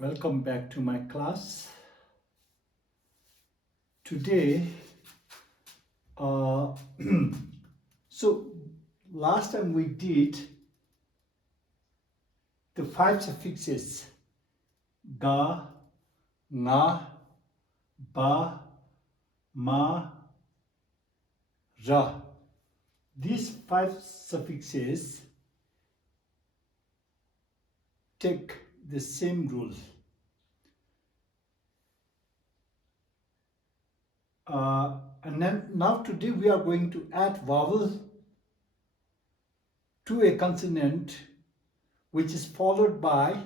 Welcome back to my class. Today, uh, so last time we did the 5 suffixes ga, nga, ba, ma, ra. These 5 suffixes take the same rule. And then now today we are going to add vowel to a consonant which is followed by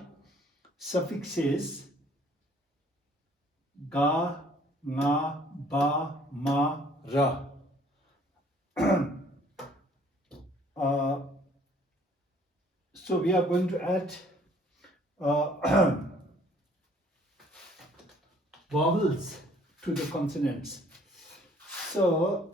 suffixes ga, nga, ba, ma, ra. So we are going to add vowels to the consonants. So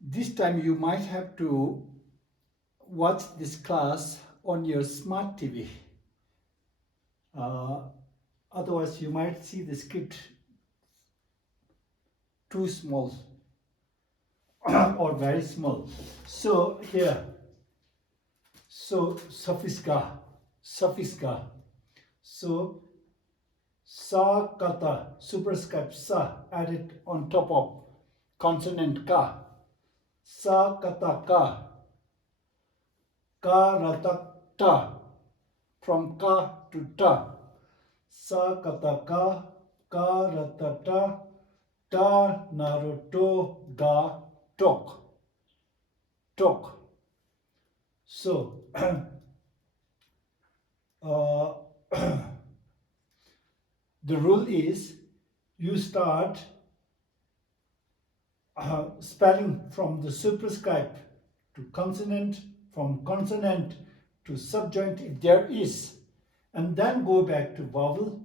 this time you might have to watch this class on your smart TV. Otherwise, you might see the script too small or very small. So here, so suffix ga. So sa kata, superscript sa added on top of consonant ka. Sa kata ka rata ta, from ka to ta. Sa kata ka rata ta naruto ga tok. So the rule is you start spelling from the superscript to consonant, from consonant to subjoint if there is, and then go back to vowel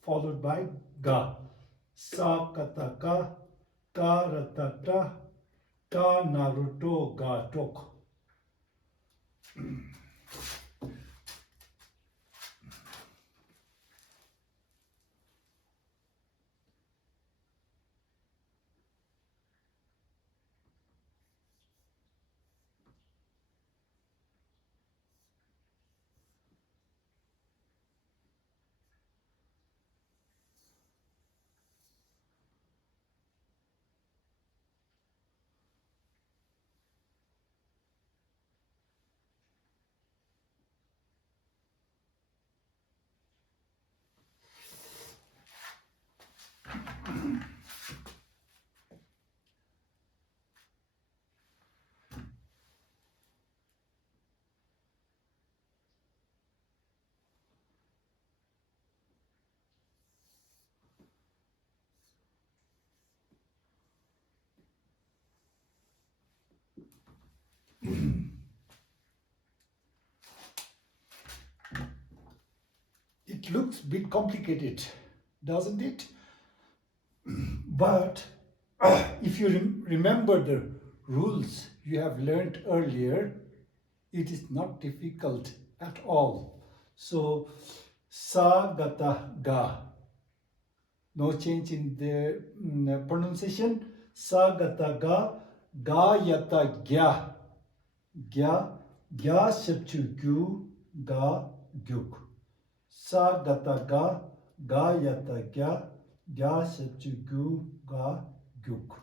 followed by ga. Sa kata ka rata ta naruto ga tok. It looks a bit complicated, doesn't it? But if you remember the rules you have learned earlier, it is not difficult at all. So, sa gata ga. No change in the pronunciation. Sa gata ga yata gya. Gya shapchu gyu, ga gyuk. Sa gata ga yata gya, gya sechu gu ga gyuk.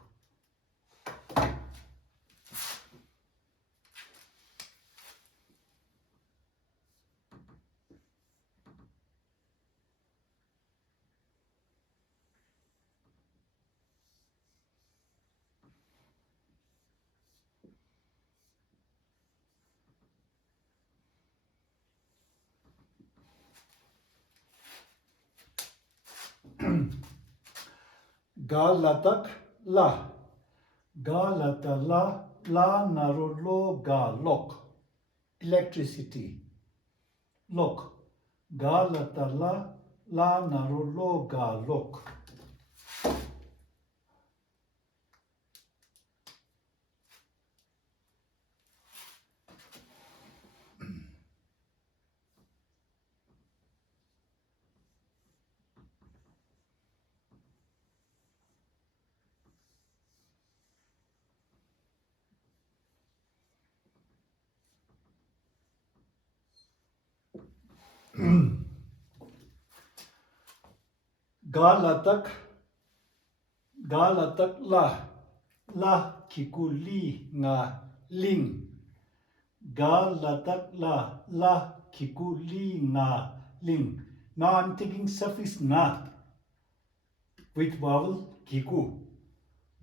Ga latak la. Ga lata la, la naro lo ga lok. Electricity. Lok. Ga lata la, la naro lo ga lok. Ga latak la. La kiku li nga ling. Ga latak la. La kiku li nga ling. Now I'm taking suffix na with vowel kiku.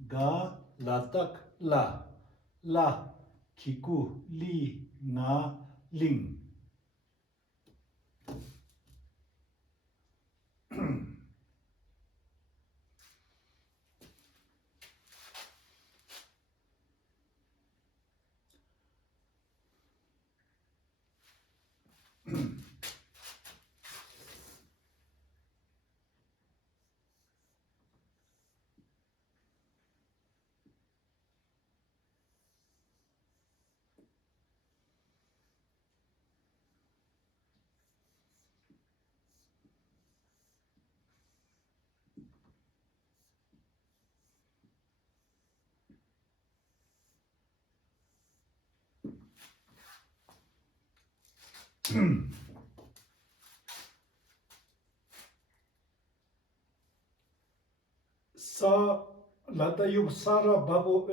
Ga latak la. La kiku li nga ling. Sa lata yung sara babu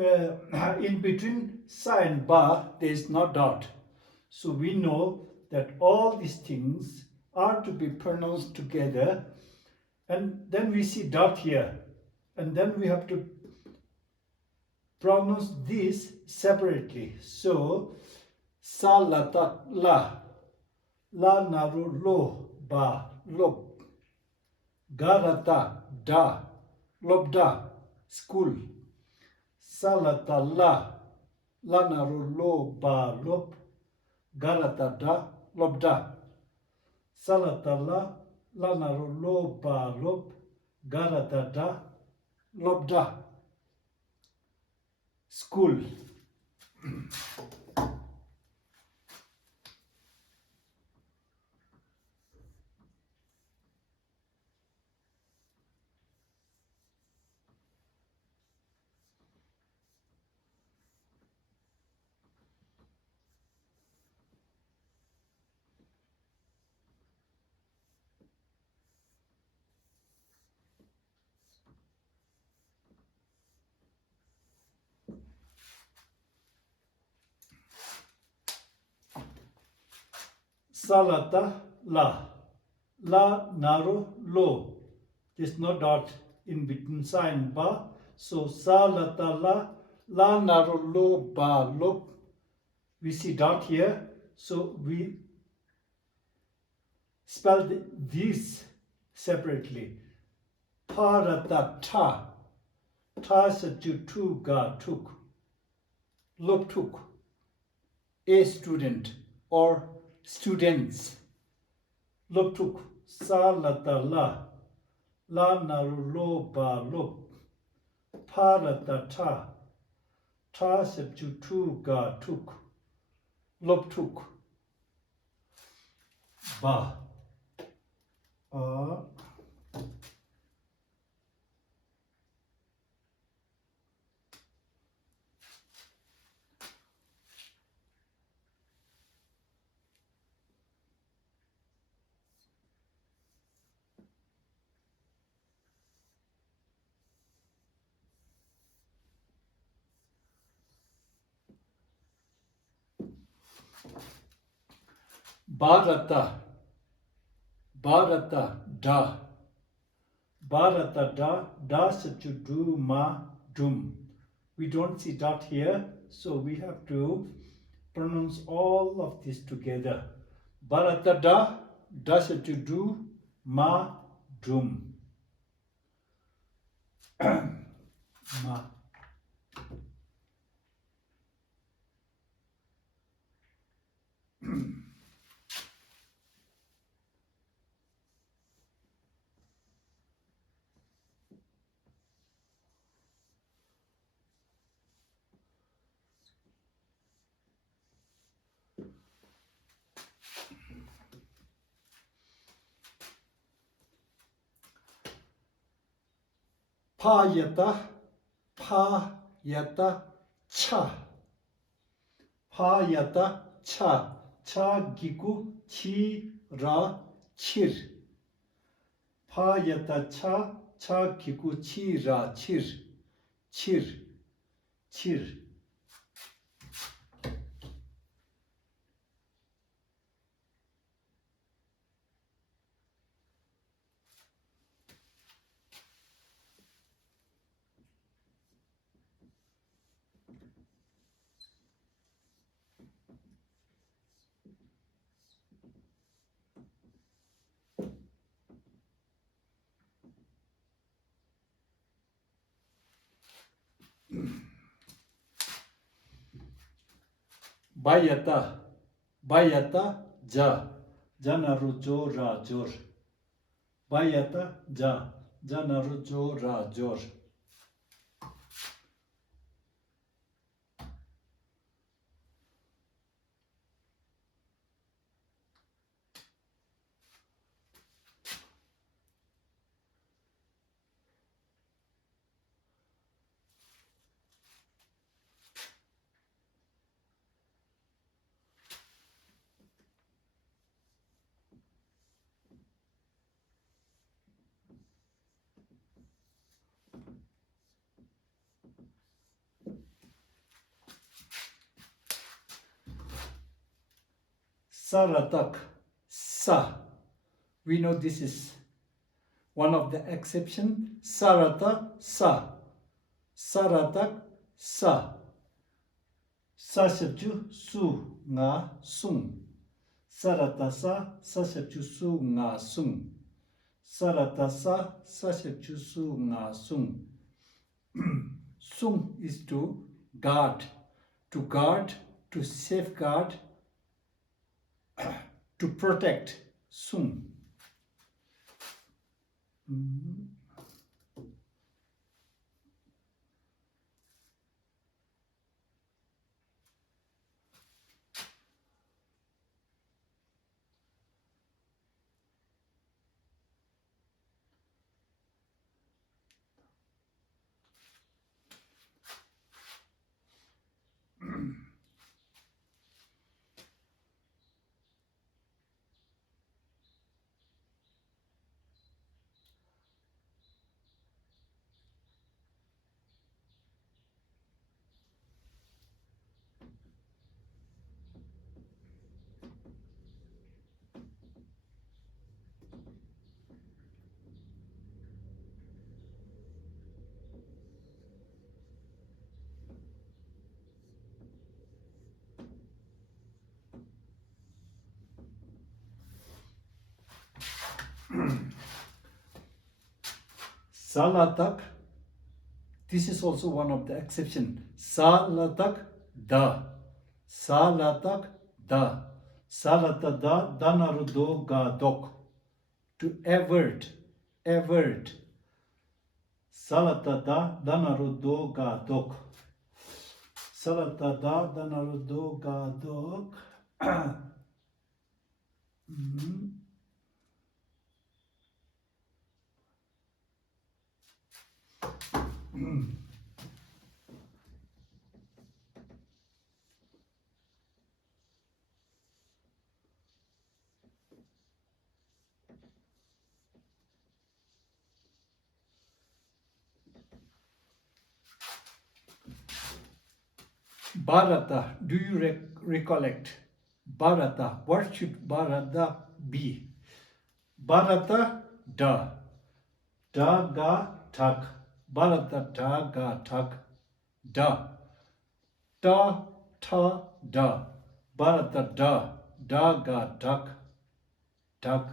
in between sa and ba there is no dot. So we know that all these things are to be pronounced together, and then we see dot here, and then we have to pronounce this separately. So sa lata la, la naru lo ba lob, garata da, lobda school, salata la, la naru lo ba lob, garata da, lobda, salata la, la naru lo ba lob, garata da, lobda school. Salata la, la naru lo. There's no dot in between sa and ba. So salata la, la naru lo ba lo. We see dot here. So we spell these separately. Parata ta, ta satu tu ga tuk, lop tuk, a student or students. Lop tuk, salata la, la naru lo ba lo, parata ta, ta satu tu ga tuk, lop tuk, ba. Bharata, Bharata, da. Bharata, da, da substitute do, ma, dum. We don't see dot here, so we have to pronounce all of this together. Bharata, da substitute do, ma, dum. Ma. Payata, payata, cha. Payata, cha. Cha, giku, chi, ra, chir. Payata, cha, cha, giku, chi, ra, chir. Chir, chir. Bayata, bayata, ja. Janaru, jo, ra, jor. Bayata, ja. Janaru, jo, ra, jor. Saratak, sa. We know this is one of the exception. Sarata, sa. Saratak, sa. Sa sabju, su, nga, sung. Sarata sa sabju, su, nga, sung. Sarata sa sabju, su, nga, sung. Sung is to guard, to safeguard, to protect. Sung. Salatak, this is also one of the exception. Salatak, da. Salatak, da. Salata, da, danarudo, ga, dok. To avert, avert. Salata, da, danarudo, ga, dok. Salata, da, danarudo, ga, dok. Bharata, do you recollect? Bharata. What should Bharata be? Bharata, da. Da, ga, thak. Bharata, da, ga, thak. Da. Ta, tha, da. Bharata, da. Da, ga, thak. Thak.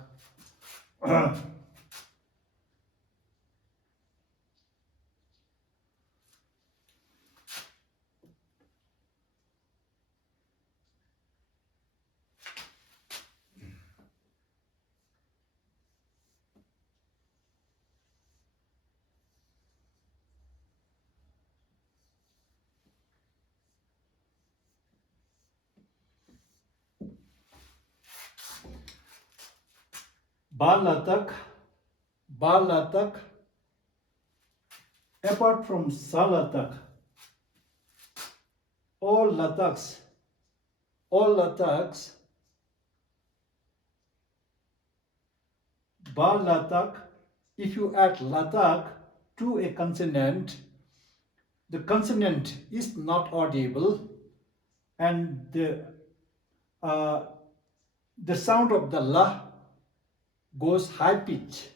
Balatak, Balatak, apart from Salatak, all Lataks, Balatak, if you add Latak to a consonant, the consonant is not audible and the sound of the La goes high pitch.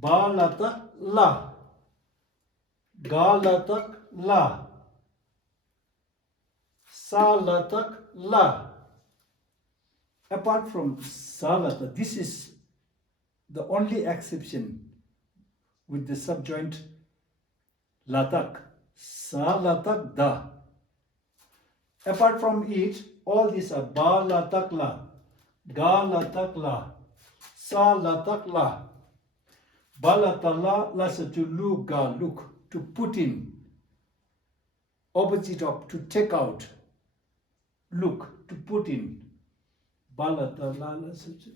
Balata La, Galatak La, Salatak La. Apart from Salata, this is the only exception with the subjoint Latak. Salatak Da. Apart from it, all these are Ba Latak La, Ga Latak La, Sa Latak La. Balatala lasa to lu ga look, to put in, opposite of to take out, look, to put in. Balatala lasa to.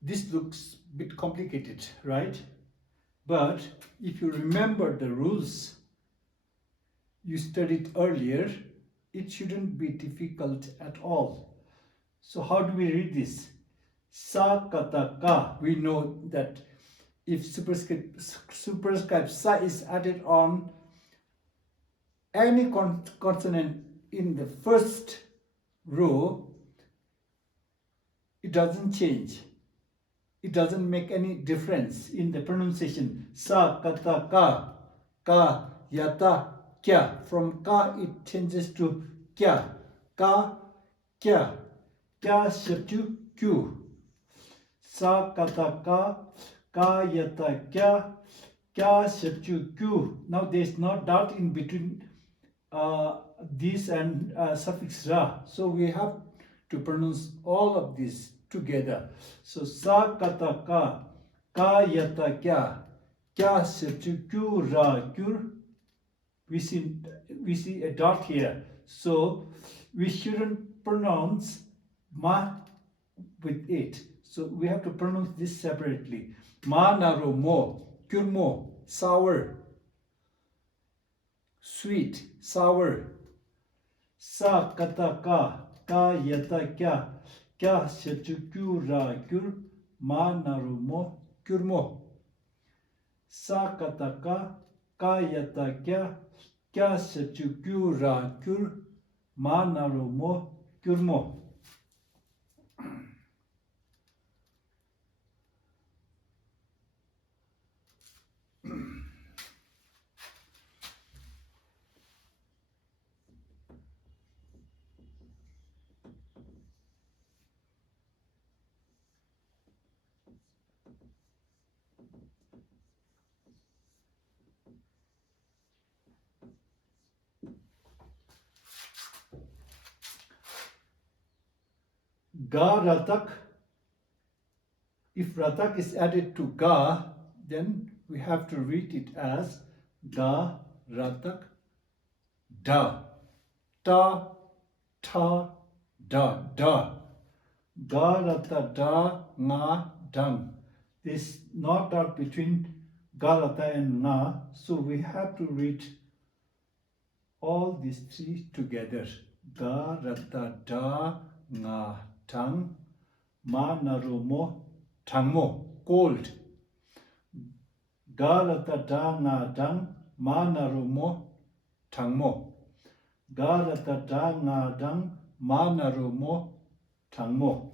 This looks a bit complicated, right? But if you remember the rules you studied earlier, it shouldn't be difficult at all. So how do we read this? Sa kata ka. We know that if superscript sa is added on any consonant in the first row, it doesn't change. It doesn't make any difference in the pronunciation. Sa, kata, ka, yata, kya. From ka it changes to kya. Ka, kya. Kya, shatu, kyu. Sa, kata, ka, yata, kya. Kya, shatu, kyu. Now there is no dot in between this and suffix ra. So we have to pronounce all of this together. So sa kata ka yata kya shatu kyu ra kyur. We see a dot here. So we shouldn't pronounce ma with it. So we have to pronounce this separately. Ma naro mo, kyurmo, sour, sweet, sour. Sa kata ka yata kya shatu kyu ra kyur, ma naru mo kyurmo. Sa kata ka yata kya shatu kyu ra kyur, ma naru mo kyurmo. Ga ratak. If ratak is added to ga, then we have to read it as ga ratak da. Ta, ta, da, da. Ga rata da nga dang. This not out between ga rata and nga, so we have to read all these three together. Ga rata da nga tang ma narumo tangmo cold. Ga rata da nga dang ma narumo tangmo. Ga rata da nga dang ma narumo tangmo.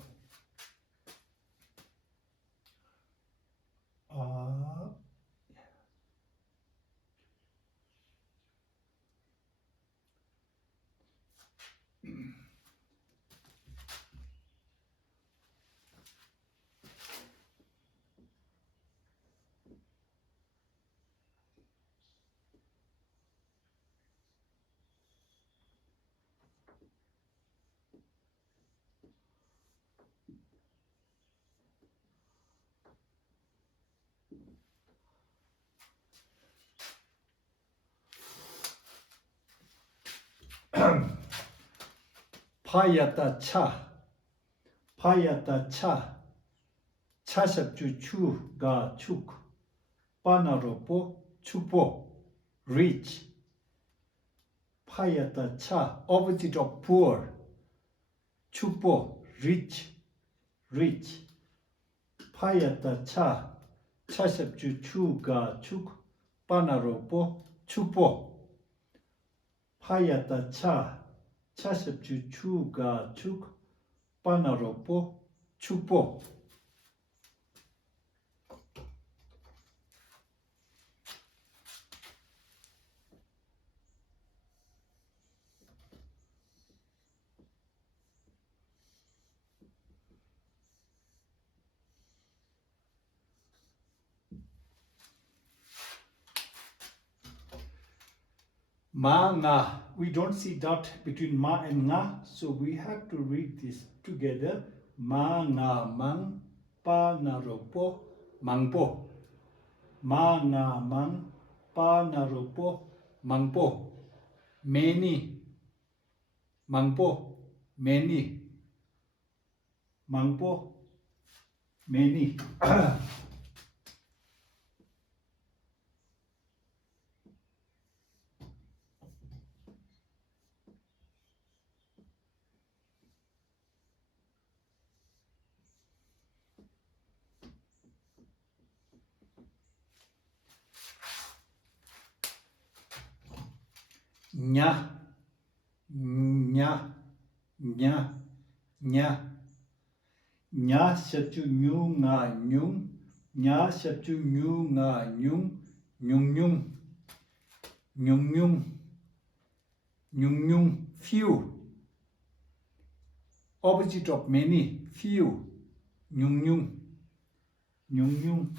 Payata cha. Payata cha. Chasapchu chu ga chuk. Panaropo chupo. Rich. Payata cha. Opposite of poor. Chupo. Rich. Rich. Payata cha. Chasapchu chu ga chuk. Panaropo chupo. Payata cha. Chasapchu chu ga chuk. Panaropo chupo. Ma nga. We don't see dot between ma and nga, so we have to read this together. Ma nga mang pa naropo mangpo. Ma nga mang pa naropo mangpo. Many. Mangpo. Many. Mangpo. Many. Nya. Nya. Nya. Nya. Nya shapchu nyu nga nyung. Nya shapchu nyu nga nyung. Nyung nyung. Nyung nyung. Nyung nyung. Few. Opposite of many. Few. Nyung nyung. Nyung nyung.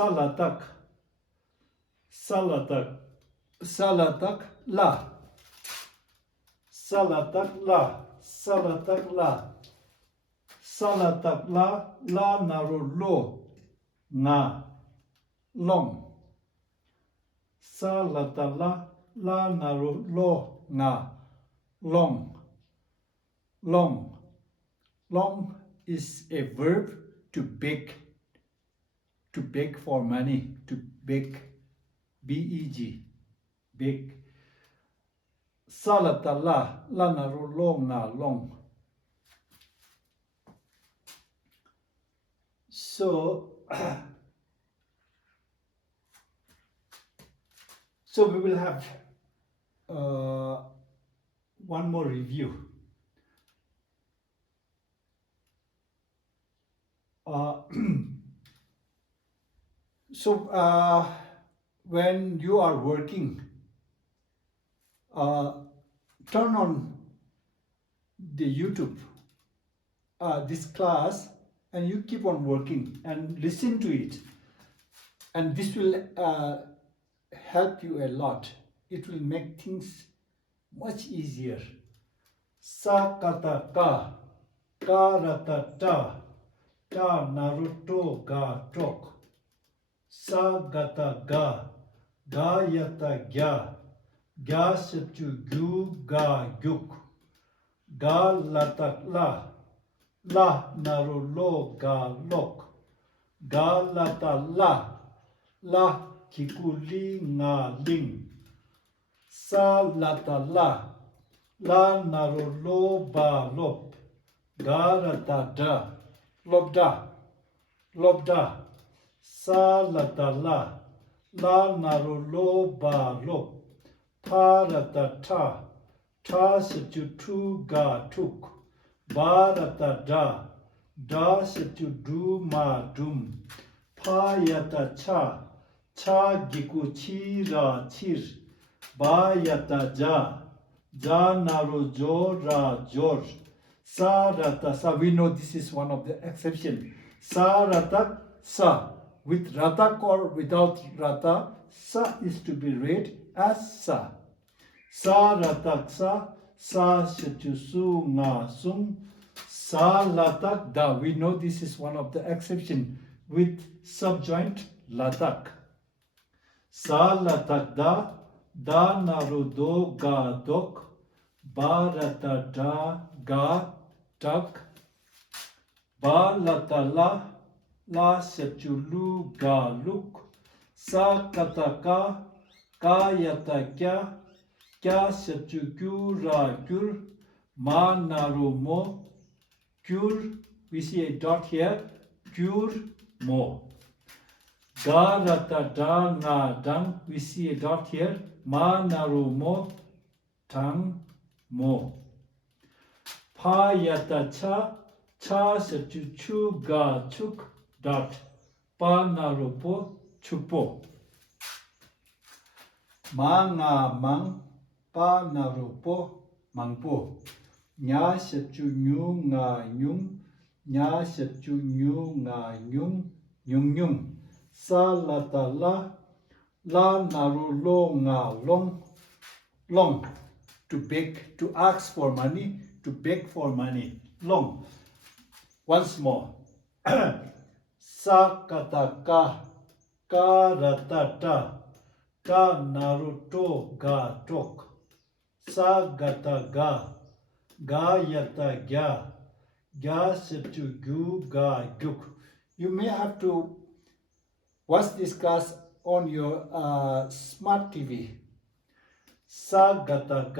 Salatak. Salatak. Salatak la. Salatak la. Salatak la. Salatak la. La naru lo. Nga. Long. Salatak la. La naru lo. Nga. Long. Long. Long is a verb to beg. To beg for money. To beg. B-E-G. Beg. Salatala. La naru long na long. So we will have one more review. when you are working, turn on the YouTube, this class, and you keep on working and listen to it. And this will help you a lot. It will make things much easier. Sa kata ka, ka rata ta, ta naruto ga tok. Sa gata ga, ga yata gya, gya septu gu ga gyuk. Ga latak la, la narulo ga lok. Ga lata la, la kikuli nga ling. Sa lata la narulo ba lop. Ga rata da, lobda. Sa lata la narulo ba lop. Pa rata ta setu tu ga tuk. Ba rata da setu du ma dum. Pa yata cha giku chi ra chir. Ba yata ja naru jo ra jor. Sa rata sa. We know this is one of the exception. Sa rata sa. With ratak or without rata, sa is to be read as sa. Sa ratak sa setu su nga sum. Sa latak da. We know this is one of the exception with subjoint latak. Sa latak da naru do ga dok. Ba rata da ga tak. Ba lata la setu lu ga luk. Sa kata ka yata kya setu gyu ra gyur. Ma naru mo gyur. We see a dot here. Gyur mo. Ga rata da nga dang. We see a dot here. Ma naru mo tang mo. Pa yata cha setu chu ga chuk dot. Pa naru po chupo. Ma nga mang. Pa naru po mangpo. Nya setu nyu nga nyung. Nya setu nyu nga nyung. Sa lata la naru lo nga long. To beg, to ask for money, to beg for money. Long. Once more. Sa kata ka rata ta naruto ga tok. Sa gata ga yata gya setu gu ga gyuk. You may have to watch this class on your smart TV. Sa gata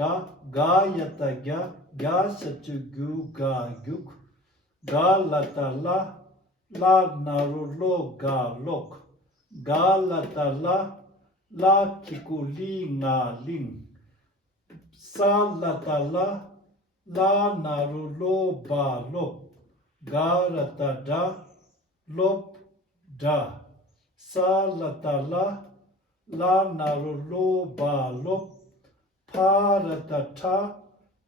ga yata gya setu gu ga gyuk. Ga lata la narulo ga lok. Ga lata la kikuli nga ling. Sa lata la narulo ba lop. Ga rata lop da. Sa lata la narulo ba lop. Pa rata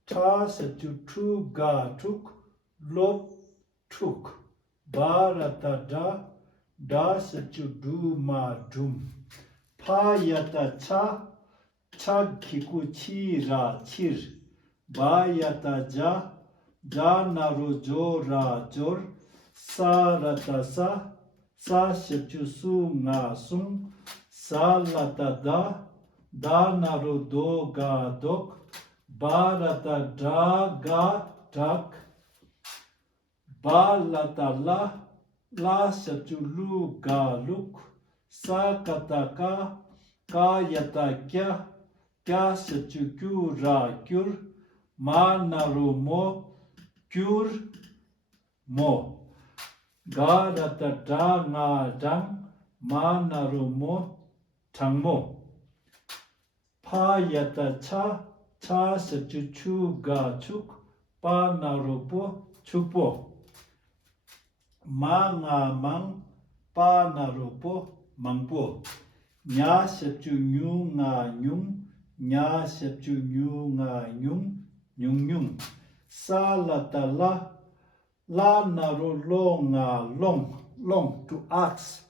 ta setu tu ga tuk. Lop tuk. Ba rata da setu du ma dum. Pa yata cha kiku chi ra chir. Ba yata ja naru jo ra jor. Sa rata sa setu su nga sum. Sa lata da naru do ga dok. Ba rata da ga tak. Ba lata la setu lu ga luk. Sa kata ka yata kya setu gyu ra gyur. Ma naru mo gyur mo. Ga rata da nga dang. Ma naru mo tang mo. Pa yata cha setu chu ga chuk. Pa naru po chukpo. Ma nga mang. Pa naru po mangpo. Nya setu nyu nga nyung, nya setu nyu nga nyung, nyung nyung. Sa la ta la naru lo nga long, to ask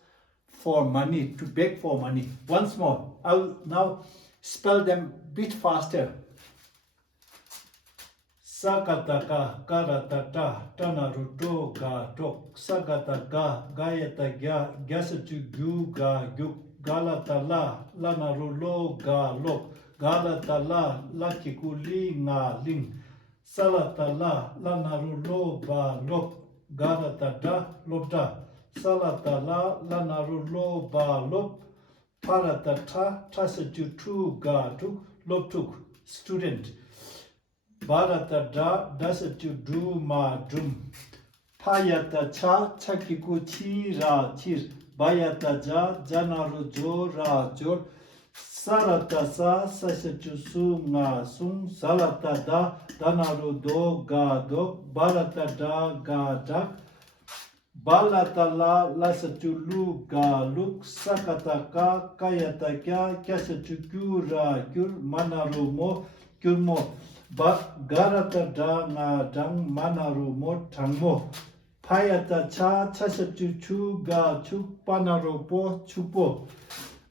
for money, to beg for money. Once more, I'll now spell them bit faster. Sakataka, karatata, tanaruto, ga tok, sagataka, gayata gya, gyasatu gyu ga gyuk, galatala, lanarulo ga lok, galatala, lakikuli nga ling, salatala, lanarulo ba lok, galatada, lopta, salatala, lanarulo ba lop, paratata, tasatu tu ga tuk, loptuk, student. Bharata da dasatu du ma dum. Payata cha chakiku chi ra chir. Bayata ja janaru jo ra jor. Sarata sa sasatu su nga sung. Salata da danaru do ga do. Bharata da ga dak. Balata la lasatu lu ga luk. Sakata ka kayata kya kyasatu gyura gyur. Manaru mo gyur mo. But garata da nga dang manaru mo tangmo. Payata cha chasatu chu ga chu panaru po chupo.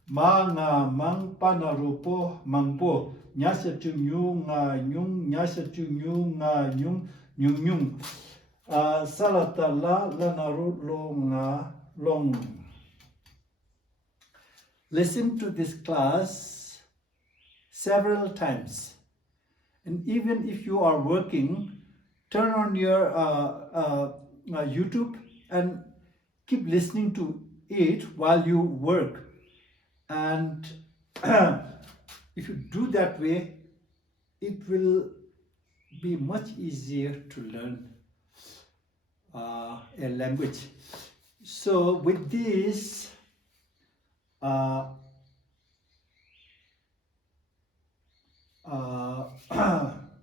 Ma nga mang panaru po mangpo. Nyasatu nyu nga nyung, nyasatu nyu nga nyung, nyung nyung. Salata la lanaru lo nga long. Listen to this class several times. And even if you are working, turn on your YouTube and keep listening to it while you work. And if you do that way, it will be much easier to learn a language. So with this,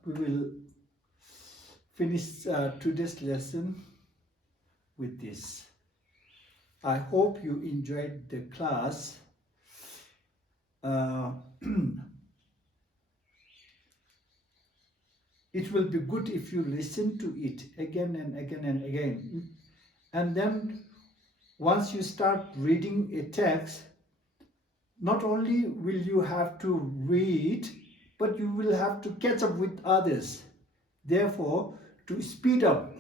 we will finish today's lesson with this. I hope you enjoyed the class. It will be good if you listen to it again and again and again. And then once you start reading a text, not only will you have to read, but you will have to catch up with others. Therefore, to speed up,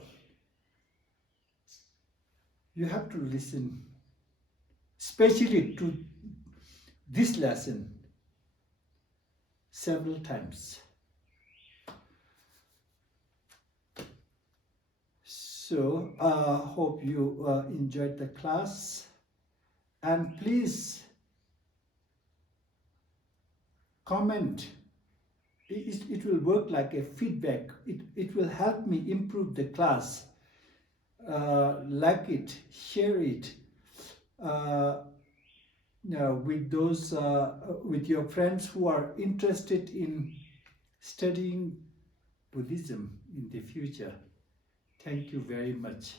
you have to listen, especially to this lesson, several times. So, hope you enjoyed the class, and please comment. It will work like a feedback. It will help me improve the class. Like it, share it with those with your friends who are interested in studying Buddhism in the future. Thank you very much.